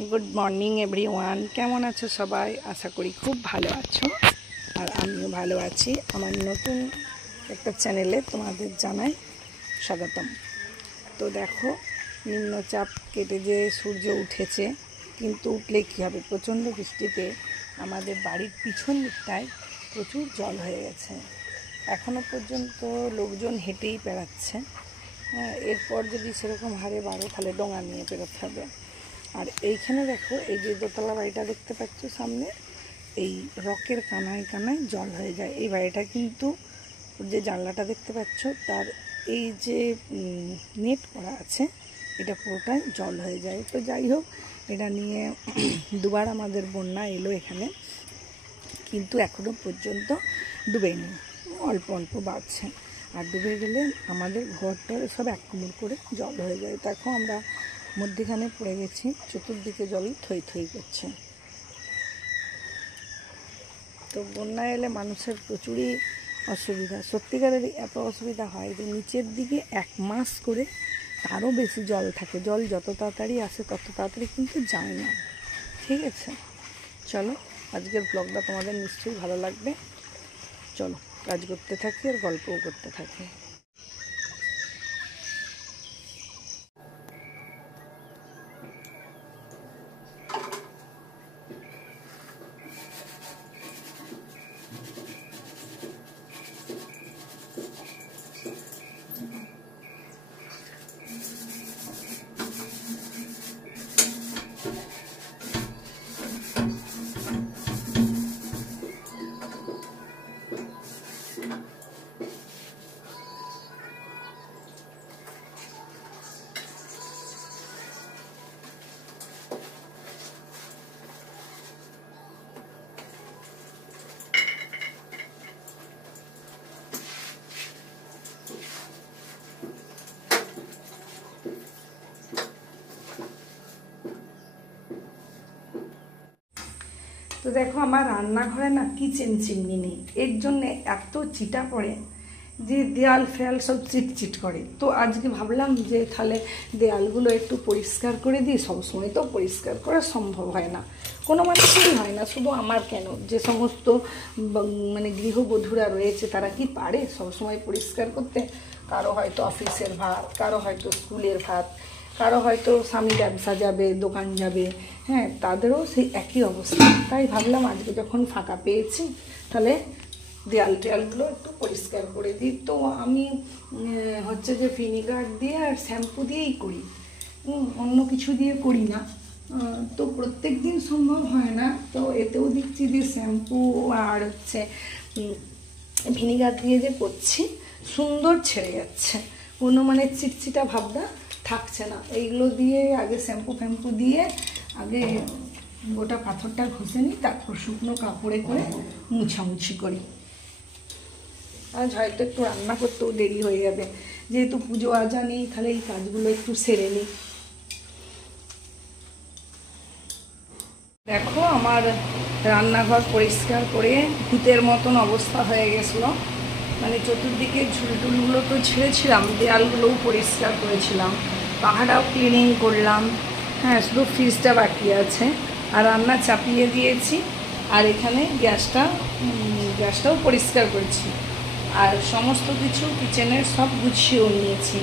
Good morning everyone केमन आछो सबाई आशा करी खूब भालो आछो और आमिओ भालो आछि। आमार नतून एक चैनेले तोमादेर जानाई स्वागतम। तो देखो निम्नचाप केटे जे सूर्य उठेছে किन्तु उठले कि होबे प्रचंड बृष्टिते आमादेर बाड़ीर पिछन दिकटाय प्रचुर जल हये गेছে। एखोनो पर्यन्त लोकजन हेঁটেই बेড়াচ্ছে। एरपर যদি সেরকম হারে বাড়ে তাহলে ডোঙা নিয়ে বেরোতে হবে। আর এইখানে দেখো এই যে দোতলা বাড়িটা দেখতে পাচ্ছ সামনে, এই রকের কানায় কানায় জল হয়ে যায়। এই বাড়িটা কিন্তু যে জানলাটা দেখতে পাচ্ছ তার এই যে নেট করা আছে এটা পুরোটাই জল হয়ে যায়। তো যাই হোক, এটা নিয়ে দুবার আমাদের বন্যা এলো এখানে, কিন্তু এখনো পর্যন্ত ডুবেনি, অল্প অল্প বাড়ছে। আর ডুবে গেলে আমাদের ঘরটার সব এক কোমর করে জল হয়ে যায়। দেখো আমরা মধ্যখানে পড়ে গেছি, চতুর্দিকে জল থই থই করছে। তো বন্যা এলে মানুষের প্রচুরই অসুবিধা, সত্যিকারের এত অসুবিধা হয় যে নিচের দিকে এক মাস করে তারও বেশি জল থাকে। জল যত তাড়াতাড়ি আসে তত তাড়াতাড়ি কিন্তু যায় না। ঠিক আছে, চলো আজকের ব্লগটা তোমাদের নিশ্চয়ই ভালো লাগবে। চলো কাজ করতে থাকি আর গল্পও করতে থাকি। তো দেখো আমার রান্নাঘরে না কিচেন চিমনি নেই, এর জন্য এত চিটা পড়ে যে দেয়াল ফেয়াল সব চিটচিট করে। তো আজকে ভাবলাম যে তাহলে দেয়ালগুলো একটু পরিষ্কার করে দিই। সবসময় তো পরিষ্কার করা সম্ভব হয় না, কোনো মানুষেরই হয় না, শুধু আমার কেন, যে সমস্ত মানে গৃহবধূরা রয়েছে তারা কি পারে সবসময় পরিষ্কার করতে? কারো হয়তো অফিসের ভাত, কারো হয়তো স্কুলের ভাত, কারো হয়তো স্বামী ব্যবসা যাবে, দোকান যাবে, হ্যাঁ তাদেরও সেই একই অবস্থা। তাই ভাবলাম আজকে যখন ফাঁকা পেয়েছি তাহলে দেয়াল টেয়ালগুলো একটু পরিষ্কার করে দিই। তো আমি হচ্ছে যে ভিনিগার দিয়ে আর শ্যাম্পু দিয়েই করি, অন্য কিছু দিয়ে করি না। তো প্রত্যেক দিন সম্ভব হয় না, তো এতেও দেখছি যে শ্যাম্পু আর হচ্ছে ভিনিগার দিয়ে যে করছি সুন্দর ছেড়ে যাচ্ছে, কোনো মানে চিটচিটা ভাবটা থাকছে না। এইগুলো দিয়ে আগে শ্যাম্পু ফ্যাম্পু দিয়ে আগে গোটা পাথরটা ঘষে নিই, তারপর শুকনো কাপড়ে করে মুছামুছি করি। আজ হয়তো একটু রান্না করতেও দেরি হয়ে যাবে, যেহেতু পুজো আজা নেই, তাহলে এই কাজগুলো একটু সেরে নিই। দেখো আমার রান্নাঘর পরিষ্কার করে ভূতের মতন অবস্থা হয়ে গেছিলো, মানে চতুর্দিকে ঝুলটুলগুলো তো ছেড়েছিলাম, দেয়ালগুলোও পরিষ্কার করেছিলাম, পাহাড়াও ক্লিনিং করলাম, হ্যাঁ শুধু ফ্রিজটা বাকি আছে। আর রান্না চাপিয়ে দিয়েছি, আর এখানে গ্যাসটাও পরিষ্কার করেছি, আর সমস্ত কিছু কিচেনের সব গুছিয়েও নিয়েছি।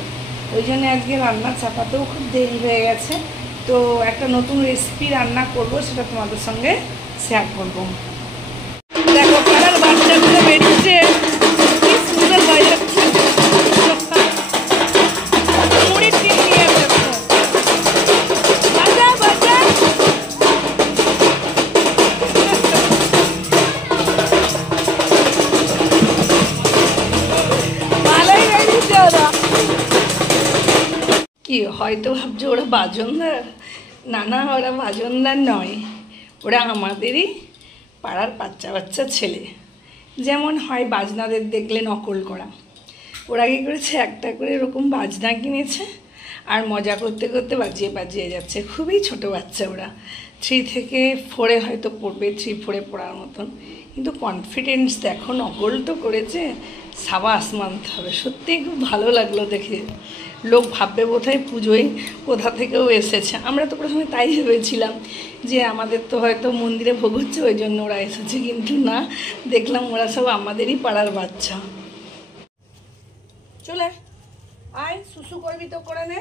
ওই জন্য আজকে রান্না চাপাতেও খুব দেরি হয়ে গেছে। তো একটা নতুন রেসিপি রান্না করব, সেটা তোমাদের সঙ্গে শেয়ার করব। দেখো পাড়ার বাচ্চাগুলো বেরিয়েছে, কি সুন্দর বাজাচ্ছে, মুড়ির টিন নিয়ে আসছে, বাজা বাজা। ভালোই বেরিয়েছে ওরা। কি হয়তো ভাবছো ওরা বাজনদার? না না, ওরা বাজনদার নয়, ওরা আমাদেরই পাড়ার বাচ্চা বাচ্চা ছেলে। যেমন হয় বাজনাদের দেখলে নকল করা, ওরা কী করেছে একটা করে এরকম বাজনা কিনেছে, আর মজা করতে করতে বাজিয়ে বাজিয়ে যাচ্ছে। খুবই ছোট বাচ্চা ওরা, 3 থেকে 4-এ হয়তো পড়বে, 3-4-এ পড়ার মতন। কিন্তু কনফিডেন্স দেখো, নকল তো করেছে, সাবাস মানতে হবে। সত্যিই খুব ভালো লাগলো দেখে। লোক ভাববে বোধহয় পুজোয় কোথা থেকেও এসেছে। আমরা তো প্রথমে তাই ভেবেছিলাম যে আমাদের তো হয়তো মন্দিরে ভোগ হচ্ছে ওই জন্য ওরা এসেছে, কিন্তু না, দেখলাম ওরা সব আমাদেরই পাড়ার বাচ্চা। চলে আয়, শুশু করবি তো করে নে।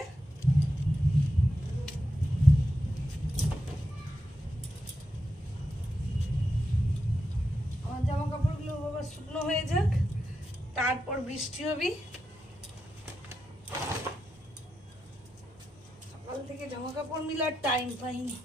আমার জামা কাপড়গুলো বাবা শুকনো হয়ে যাক, তারপর বৃষ্টি হবি। সকাল থেকে জামা কাপড় মিলার টাইম পাইনি।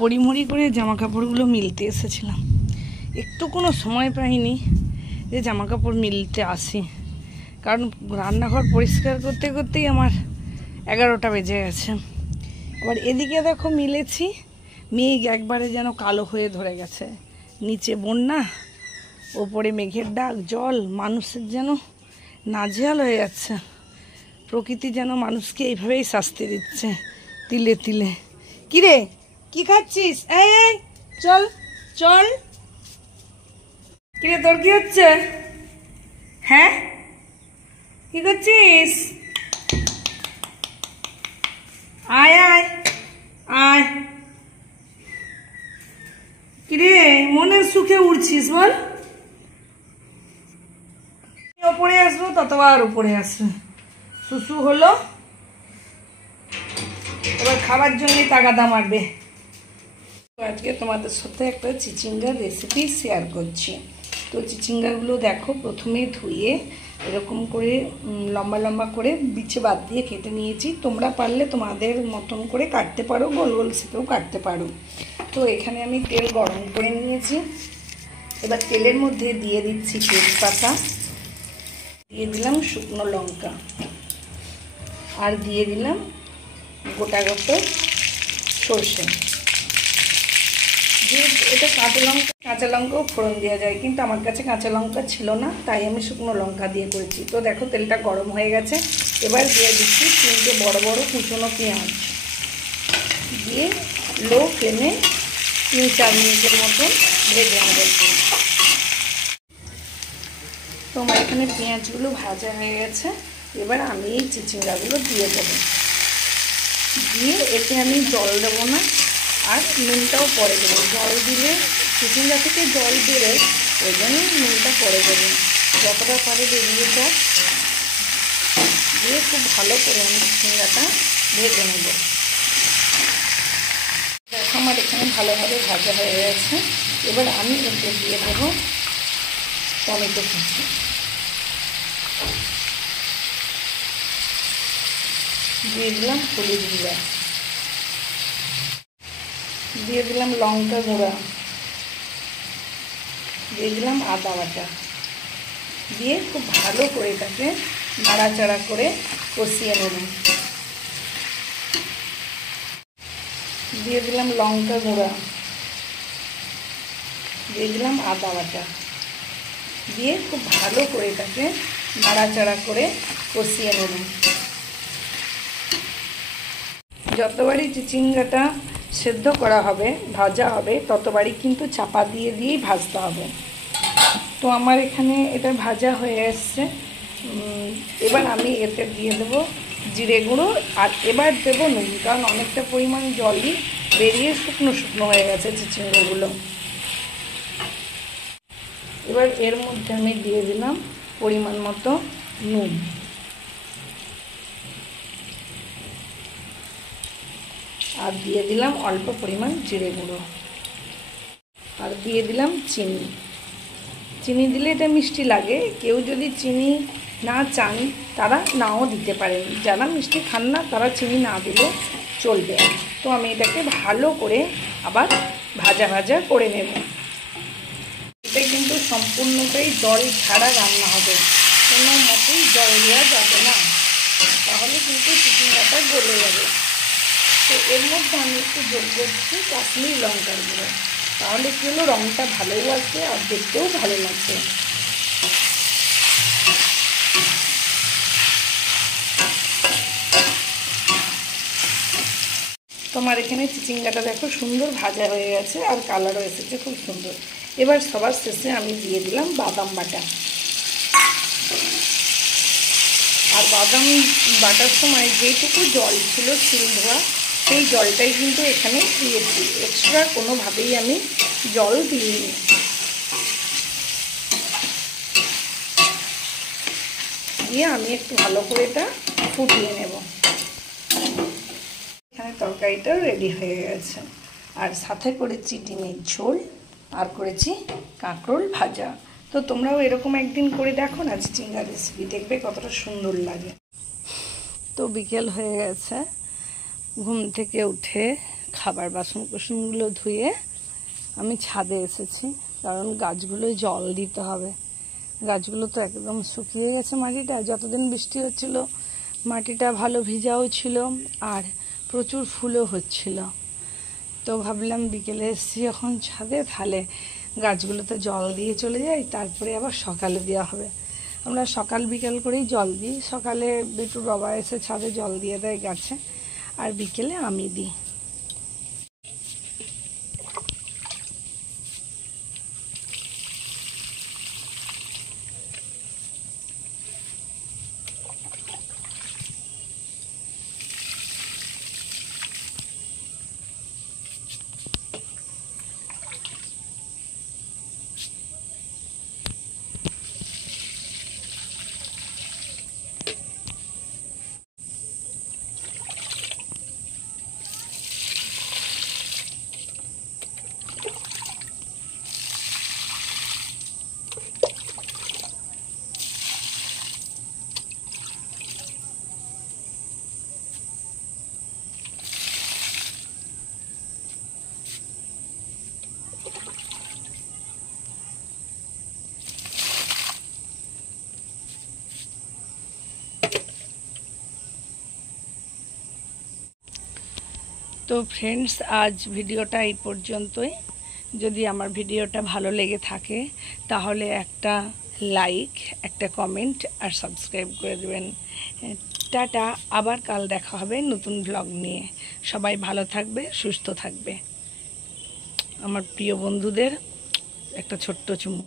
পরিমরি করে জামা কাপড়গুলো মিলতে এসেছিলাম, একটু কোনো সময় পাইনি যে জামা কাপড় মিলতে আসি, কারণ রান্নাঘর পরিষ্কার করতে করতেই আমার 11টা বেজে গেছে। আবার এদিকে দেখো মিলেছি, মেঘ একবারে যেন কালো হয়ে ধরে গেছে। নিচে বন্যা, ওপরে মেঘের ডাক, জল, মানুষের যেন নাজেহাল হয়ে যাচ্ছে। প্রকৃতি যেন মানুষকে এইভাবেই শাস্তি দিচ্ছে তিলে তিলে। কিরে, কি খাচ্ছিস? এই এই চল চল। কিরে, তোর কি হচ্ছে? হ্যাঁ, কি করছিস? আয় আয় আয়। কিরে, মনের সুখে উড়ছিস বল? ওপরে আসবো ততবার উপরে আসবে। শুশু হলো, এবার খাবার জন্যই তাগাদা মারবে। আজকে তোমাদের সাথে একটা চিচিঙ্গার রেসিপি শেয়ার করছি। তো চিচিঙ্গাগুলো দেখো, প্রথমে ধুয়ে এরকম করে লম্বা লম্বা করে বিছে বাদ দিয়ে কেটে নিয়েছি। তোমরা পারলে তোমাদের মতন করে কাটতে পারো, গোল গোল শেপেও কাটতে পারো। তো এখানে আমি তেল গরম করে নিয়েছি। এবার তেলের মধ্যে দিয়ে দিচ্ছি তেজপাতা, দিয়ে দিলাম শুকনো লঙ্কা, আর দিয়ে দিলাম গোটা গোটা সর্ষে। যে এটা কাঁচা লঙ্কাও ফোড়ন দেওয়া যায়, কিন্তু আমার কাছে কাঁচা লঙ্কা ছিল না, তাই আমি শুকনো লঙ্কা দিয়ে করেছি। তো দেখো তেলটা গরম হয়ে গেছে। এবার দিয়ে দিচ্ছি 3টে বড় বড় কুচনো পেঁয়াজ, দিয়ে লো ফ্লেমে 3-4 মিনিটের মতন ভেজে নেব। তো আমার এখানে পেঁয়াজগুলো ভাজা হয়ে গেছে। এবার আমি এই চিচিঙ্গাগুলো দিয়ে দেবো। দিয়ে এতে আমি জল দেবো না, আর নুনটাও পরে দেবো। জল দিলে চিচিঙ্গা থেকে জল বেরোয়, ওই জন্য নুনটা পরে দেবো। যতটা পারে বেরিয়ে যাক। দিয়ে খুব ভালো করে আমি চিচিঙ্গাটা ভেজে নেব। দেখো আমার এখানে ভালোভাবে ভাজা হয়ে গেছে। এবার আমি এতে দিয়ে দেবো টমেটো কুচি, দিয়ে দিলাম হলুদ গুঁড়া, দিয়ে দিলাম লঙ্কা গুঁড়া, দিয়ে দিলাম আদা বাটা, দিয়ে খুব ভালো করে এটাকে নাড়াচাড়া করে কষিয়ে নেব। দিয়ে দিলাম লঙ্কা গুঁড়া, দিয়ে দিলাম আদা বাটা, দিয়ে খুব ভালো করে এটাকে নাড়াচাড়া করে কষিয়ে নেব। যতবারই চিচিঙ্গাটা সেদ্ধ করা হবে, ভাজা হবে, ততবারই কিন্তু চাপা দিয়ে দিয়েই ভাজতে হবে। তো আমার এখানে এটা ভাজা হয়ে এসছে। এবার আমি এতে দিয়ে দেবো জিরে গুঁড়ো, আর এবার দেবো নুন, কারণ অনেকটা পরিমাণ জলই বেরিয়ে শুকনো শুকনো হয়ে গেছে চিচিঙ্গাগুলো। এবার এর মধ্যে আমি দিয়ে দিলাম পরিমাণ মতো নুন, আর দিয়ে দিলাম অল্প পরিমাণ জিরে গুঁড়ো, আর দিয়ে দিলাম চিনি। চিনি দিলে এটা মিষ্টি লাগে, কেউ যদি চিনি না চান তারা নাও দিতে পারেন। যারা মিষ্টি খান না তারা চিনি না দিলে চলবে। তো আমি এটাকে ভালো করে আবার ভাজা ভাজা করে নেব। সম্পূর্ণটাই জল ছাড়া রান্না হবে, কোনো মতেই জল দেওয়া যাবে না, তাহলে কিন্তু চিচিঙ্গাটা গলে যাবে। তো এর মধ্যে আমি একটু যোগ করছি কাশ্মীরি লঙ্কার গুঁড়ো, তাহলে কি হলো, রঙটা ভালোও আসবে আর দেখতেও ভালো লাগবে। তোমার এখানে চিচিঙ্গাটা দেখো সুন্দর ভাজা হয়ে গেছে আর কালারও এসেছে খুব সুন্দর। এবার সবার শেষে আমি দিয়ে দিলাম বাদাম বাটা। আর বাদাম বাটার সময় যেটুকু জল ছিল শিল ধোয়া, সেই জলটাই কিন্তু এখানে দিয়েছি, এক্সট্রা কোনোভাবেই আমি জল দিইনি। দিয়ে আমি একটু ভালো করে এটা ফুটিয়ে নেব। এখানে তরকারিটা রেডি হয়ে গেছে, আর সাথে করেছি ডিমের ঝোল আর করেছি কাঁকরোল ভাজা। তো তোমরাও এরকম একদিন করে দেখো না চিচিঙ্গা রেসিপি, দেখবে কতটা সুন্দর লাগে। তো বিকেল হয়ে গেছে, ঘুম থেকে উঠে খাবার বাসন কুসনগুলো ধুয়ে আমি ছাদে এসেছি, কারণ গাছগুলোয় জল দিতে হবে। গাছগুলো তো একদম শুকিয়ে গেছে, মাটিটা যতদিন বৃষ্টি হচ্ছিল মাটিটা ভালো ভিজাও ছিল আর প্রচুর ফুলও হচ্ছিল। তো ভাবলাম বিকেলে এসেছি যখন ছাদে, তাহলে গাছগুলোতে জল দিয়ে চলে যাই, তারপরে আবার সকালে দেওয়া হবে। আমরা সকাল বিকেল করেই জল দিই, সকালে বিটুর বাবা এসে ছাদে জল দিয়ে দেয় গাছে, আর বিকেলে আমি দিই। তো ফ্রেন্ডস, আজ ভিডিওটা এই পর্যন্তই। যদি আমার ভিডিওটা ভালো লেগে থাকে তাহলে একটা লাইক, একটা কমেন্ট আর সাবস্ক্রাইব করে দেবেন। টাটা, আবার কাল দেখা হবে নতুন ব্লগ নিয়ে। সবাই ভালো থাকবে, সুস্থ থাকবে। আমার প্রিয় বন্ধুদের একটা ছোট্ট চুমু।